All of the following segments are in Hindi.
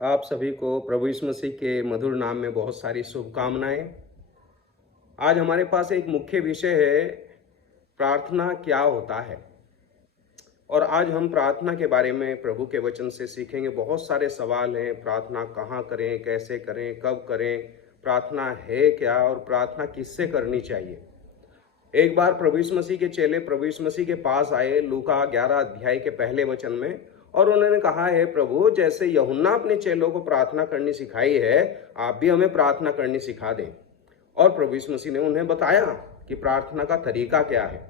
आप सभी को प्रभु यीशु मसीह के मधुर नाम में बहुत सारी शुभकामनाएं। आज हमारे पास एक मुख्य विषय है, प्रार्थना क्या होता है। और आज हम प्रार्थना के बारे में प्रभु के वचन से सीखेंगे। बहुत सारे सवाल हैं, प्रार्थना कहाँ करें, कैसे करें, कब करें, प्रार्थना है क्या और प्रार्थना किससे करनी चाहिए। एक बार प्रभु यीशु मसीह के चेले प्रभु यीशु मसीह के पास आए लूका 11 अध्याय के पहले वचन में, और उन्होंने कहा, है प्रभु, जैसे यूहन्ना अपने चेलों को प्रार्थना करनी सिखाई है, आप भी हमें प्रार्थना करनी सिखा दें। और प्रभु यीशु मसीह ने उन्हें बताया कि प्रार्थना का तरीका क्या है।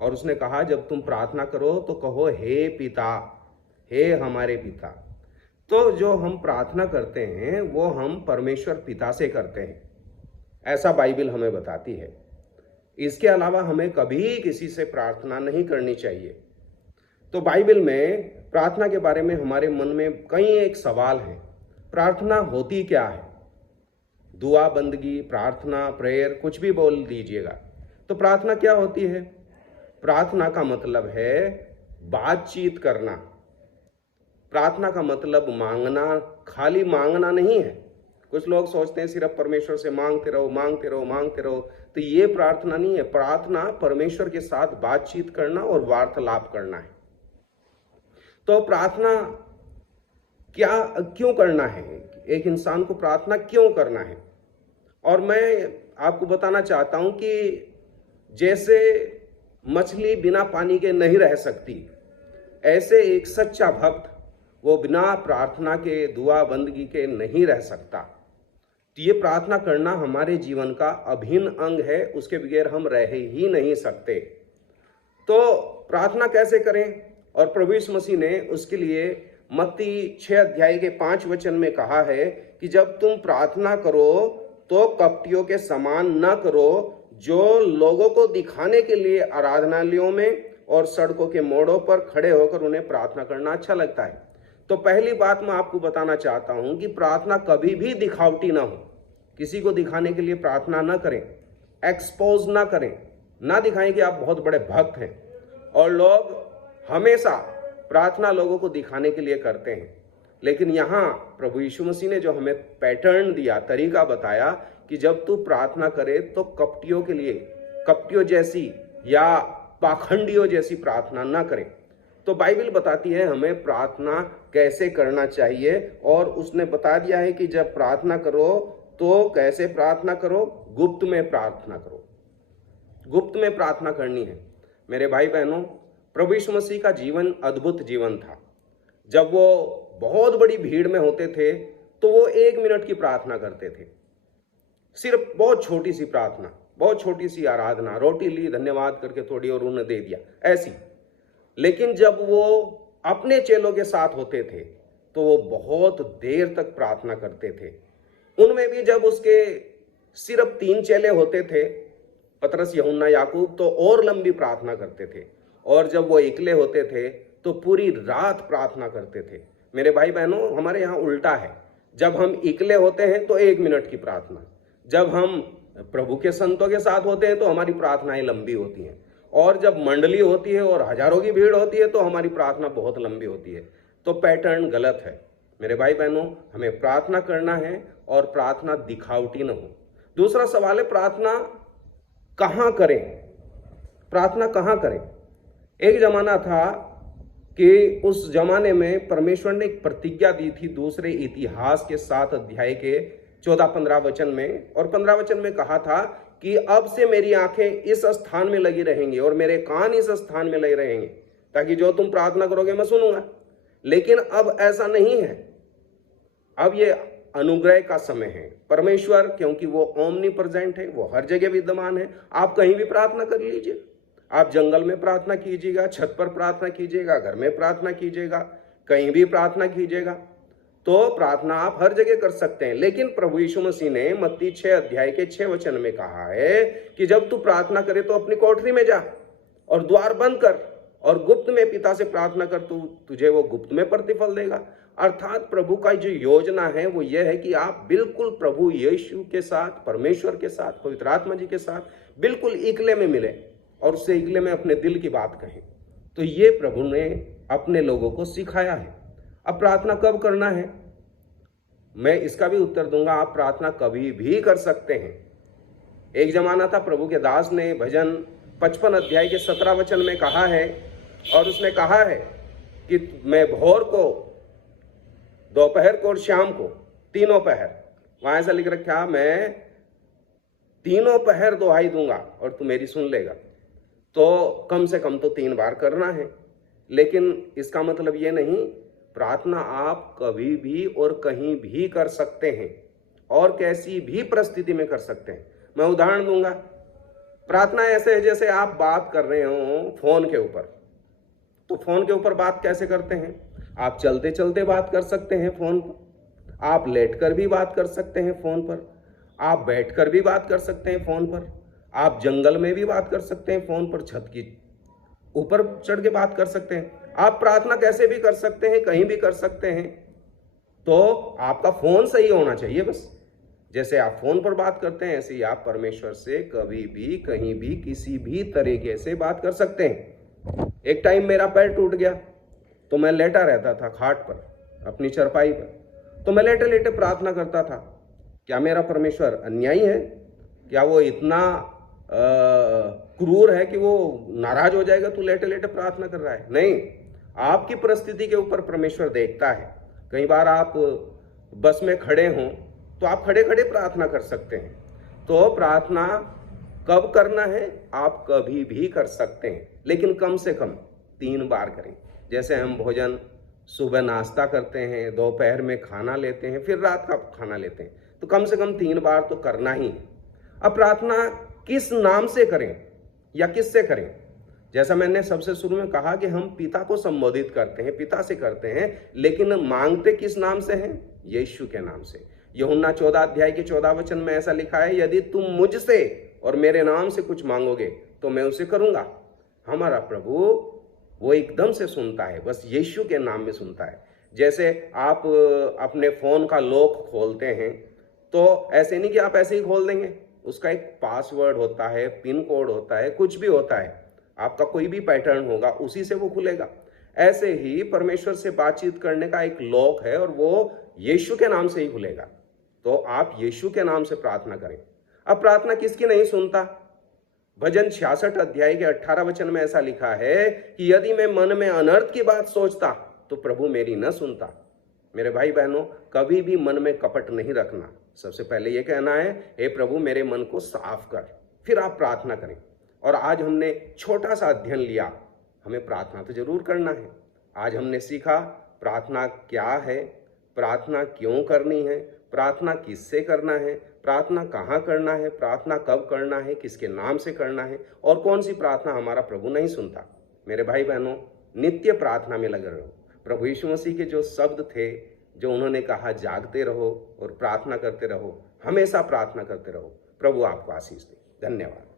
और उसने कहा, जब तुम प्रार्थना करो तो कहो, हे पिता, हे हमारे पिता। तो जो हम प्रार्थना करते हैं वो हम परमेश्वर पिता से करते हैं, ऐसा बाइबल हमें बताती है। इसके अलावा हमें कभी किसी से प्रार्थना नहीं करनी चाहिए। तो बाइबल में प्रार्थना के बारे में हमारे मन में कई एक सवाल हैं। प्रार्थना होती क्या है? दुआ, बंदगी, प्रार्थना, प्रेयर, कुछ भी बोल दीजिएगा। तो प्रार्थना क्या होती है? प्रार्थना का मतलब है बातचीत करना। प्रार्थना का मतलब मांगना, खाली मांगना नहीं है। कुछ लोग सोचते हैं सिर्फ परमेश्वर से मांगते रहो, मांगते रहो, मांगते रहो। तो ये प्रार्थना नहीं है। प्रार्थना परमेश्वर के साथ बातचीत करना और वार्तालाप करना है। तो प्रार्थना क्यों करना है? एक इंसान को प्रार्थना क्यों करना है? और मैं आपको बताना चाहता हूं कि जैसे मछली बिना पानी के नहीं रह सकती, ऐसे एक सच्चा भक्त वो बिना प्रार्थना के, दुआ बंदगी के नहीं रह सकता। तो ये प्रार्थना करना हमारे जीवन का अभिन्न अंग है, उसके बगैर हम रह ही नहीं सकते। तो प्रार्थना कैसे करें? और प्रभु यीशु मसीह ने उसके लिए मत्ती 6 अध्याय के 5 वचन में कहा है कि जब तुम प्रार्थना करो तो कपटियों के समान न करो, जो लोगों को दिखाने के लिए आराधनालयों में और सड़कों के मोड़ों पर खड़े होकर उन्हें प्रार्थना करना अच्छा लगता है। तो पहली बात मैं आपको बताना चाहता हूं कि प्रार्थना कभी भी दिखावटी ना हो। किसी को दिखाने के लिए प्रार्थना ना करें, एक्सपोज ना करें, ना दिखाएं कि आप बहुत बड़े भक्त हैं। और लोग हमेशा प्रार्थना लोगों को दिखाने के लिए करते हैं, लेकिन यहाँ प्रभु यीशु मसीह ने जो हमें पैटर्न दिया, तरीका बताया कि जब तू प्रार्थना करे तो कपटियों जैसी या पाखंडियों जैसी प्रार्थना ना करें। तो बाइबल बताती है हमें प्रार्थना कैसे करना चाहिए, और उसने बता दिया है कि जब प्रार्थना करो तो कैसे प्रार्थना करो? गुप्त में प्रार्थना करो। गुप्त में प्रार्थना करनी है। मेरे भाई बहनों, प्रभु यीशु मसीह का जीवन अद्भुत जीवन था। जब वो बहुत बड़ी भीड़ में होते थे तो वो 1 मिनट की प्रार्थना करते थे, सिर्फ बहुत छोटी सी प्रार्थना, बहुत छोटी सी आराधना, रोटी ली, धन्यवाद करके थोड़ी और उन्हें दे दिया, ऐसी। लेकिन जब वो अपने चेलों के साथ होते थे तो वो बहुत देर तक प्रार्थना करते थे। उनमें भी जब उसके सिर्फ 3 चेले होते थे, पतरस, यूहन्ना, याकूब, तो और लंबी प्रार्थना करते थे। और जब वो इकले होते थे तो पूरी रात प्रार्थना करते थे। मेरे भाई बहनों, हमारे यहाँ उल्टा है। जब हम इकले होते हैं तो 1 मिनट की प्रार्थना, जब हम प्रभु के संतों के साथ होते हैं तो हमारी प्रार्थनाएं लंबी होती हैं, और जब मंडली होती है और हजारों की भीड़ होती है तो हमारी प्रार्थना बहुत लंबी होती है। तो पैटर्न गलत है। मेरे भाई बहनों, हमें प्रार्थना करना है और प्रार्थना दिखावटी न हो। दूसरा सवाल है, प्रार्थना कहाँ करें? प्रार्थना कहाँ करें? एक जमाना था कि उस जमाने में परमेश्वर ने एक प्रतिज्ञा दी थी दूसरे इतिहास के 7 अध्याय के 14-15 वचन में, और 15 वचन में कहा था कि अब से मेरी आंखें इस स्थान में लगी रहेंगी और मेरे कान इस स्थान में लगे रहेंगे, ताकि जो तुम प्रार्थना करोगे मैं सुनूंगा। लेकिन अब ऐसा नहीं है। अब ये अनुग्रह का समय है। परमेश्वर, क्योंकि वो ओमनी प्रेजेंट है, वो हर जगह विद्यमान है। आप कहीं भी प्रार्थना कर लीजिए। आप जंगल में प्रार्थना कीजिएगा, छत पर प्रार्थना कीजिएगा, घर में प्रार्थना कीजिएगा, कहीं भी प्रार्थना कीजिएगा। तो प्रार्थना आप हर जगह कर सकते हैं। लेकिन प्रभु यीशु मसीह ने मत्ती 6 अध्याय के 6 वचन में कहा है कि जब तू प्रार्थना करे तो अपनी कोठरी में जा और द्वार बंद कर और गुप्त में पिता से प्रार्थना कर, तुझे वो गुप्त में प्रतिफल देगा। अर्थात प्रभु का जो योजना है वो ये है कि आप बिल्कुल प्रभु यीशु के साथ, परमेश्वर के साथ, पवित्र आत्मा जी के साथ बिल्कुल इकले में मिले और उससे इकले में अपने दिल की बात कहें। तो ये प्रभु ने अपने लोगों को सिखाया है। अब प्रार्थना कब करना है? मैं इसका भी उत्तर दूंगा, आप प्रार्थना कभी भी कर सकते हैं। एक जमाना था, प्रभु के दास ने भजन 55 अध्याय के 17 वचन में कहा है, और उसने कहा है कि मैं भोर को, दोपहर को और शाम को, तीनों पहर, वहां ऐसा लिख रखा, मैं तीनों पहर दुहाई दूंगा और तू मेरी सुन लेगा। तो कम से कम तो 3 बार करना है। लेकिन इसका मतलब ये नहीं, प्रार्थना आप कभी भी और कहीं भी कर सकते हैं और कैसी भी परिस्थिति में कर सकते हैं। मैं उदाहरण दूंगा। प्रार्थना ऐसे है जैसे आप बात कर रहे हो फोन के ऊपर। तो फोन के ऊपर बात कैसे करते हैं? आप चलते चलते बात कर सकते हैं फोन पर, आप लेटकर भी बात कर सकते हैं फोन पर, आप बैठकर भी बात कर सकते हैं फोन पर, आप जंगल में भी बात कर सकते हैं फोन पर, छत की ऊपर चढ़ के बात कर सकते हैं। आप प्रार्थना कैसे भी कर सकते हैं, कहीं भी कर सकते हैं। तो आपका फोन सही होना चाहिए बस। जैसे आप फोन पर बात करते हैं, ऐसे ही आप परमेश्वर से कभी भी, कहीं भी, किसी भी तरीके से बात कर सकते हैं। एक टाइम मेरा पैर टूट गया, तो मैं लेटा रहता था खाट पर, अपनी चरपाई पर। तो मैं लेटे लेटे प्रार्थना करता था। क्या मेरा परमेश्वर अन्यायी है? क्या वो इतना क्रूर है कि वो नाराज हो जाएगा तू लेटे लेटे प्रार्थना कर रहा है? नहीं, आपकी परिस्थिति के ऊपर परमेश्वर देखता है। कई बार आप बस में खड़े हों तो आप खड़े खड़े प्रार्थना कर सकते हैं। तो प्रार्थना कब करना है? आप कभी भी कर सकते हैं, लेकिन कम से कम 3 बार करें। जैसे हम भोजन सुबह नाश्ता करते हैं, दोपहर में खाना लेते हैं, फिर रात का खाना लेते हैं, तो कम से कम 3 बार तो करना ही है। अब प्रार्थना किस नाम से करें या किससे करें? जैसा मैंने सबसे शुरू में कहा कि हम पिता को संबोधित करते हैं, पिता से करते हैं, लेकिन मांगते किस नाम से हैं? यीशु के नाम से। यूहन्ना 14 अध्याय के 14 वचन में ऐसा लिखा है, यदि तुम मुझसे और मेरे नाम से कुछ मांगोगे तो मैं उसे करूंगा। हमारा प्रभु वो एकदम से सुनता है, बस यीशु के नाम में सुनता है। जैसे आप अपने फोन का लॉक खोलते हैं, तो ऐसे नहीं कि आप ऐसे ही खोल देंगे, उसका एक पासवर्ड होता है, पिन कोड होता है, कुछ भी होता है, आपका कोई भी पैटर्न होगा, उसी से वो खुलेगा। ऐसे ही परमेश्वर से बातचीत करने का एक लॉक है और वो यीशु के नाम से ही खुलेगा। तो आप यीशु के नाम से प्रार्थना करें। अब प्रार्थना किसकी नहीं सुनता? भजन 66 अध्याय के 18 वचन में ऐसा लिखा है कि यदि मैं मन में अनर्थ की बात सोचता तो प्रभु मेरी न सुनता। मेरे भाई बहनों, कभी भी मन में कपट नहीं रखना। सबसे पहले ये कहना है, हे प्रभु मेरे मन को साफ कर, फिर आप प्रार्थना करें। और आज हमने छोटा सा अध्ययन लिया, हमें प्रार्थना तो जरूर करना है। आज हमने सीखा प्रार्थना क्या है, प्रार्थना क्यों करनी है, प्रार्थना किससे करना है, प्रार्थना कहाँ करना है, प्रार्थना कब करना है, किसके नाम से करना है, और कौन सी प्रार्थना हमारा प्रभु नहीं सुनता। मेरे भाई बहनों, नित्य प्रार्थना में लगे रहो। प्रभु यीशु मसीह के जो शब्द थे, जो उन्होंने कहा, जागते रहो और प्रार्थना करते रहो, हमेशा प्रार्थना करते रहो। प्रभु आपको आशीष दे। धन्यवाद।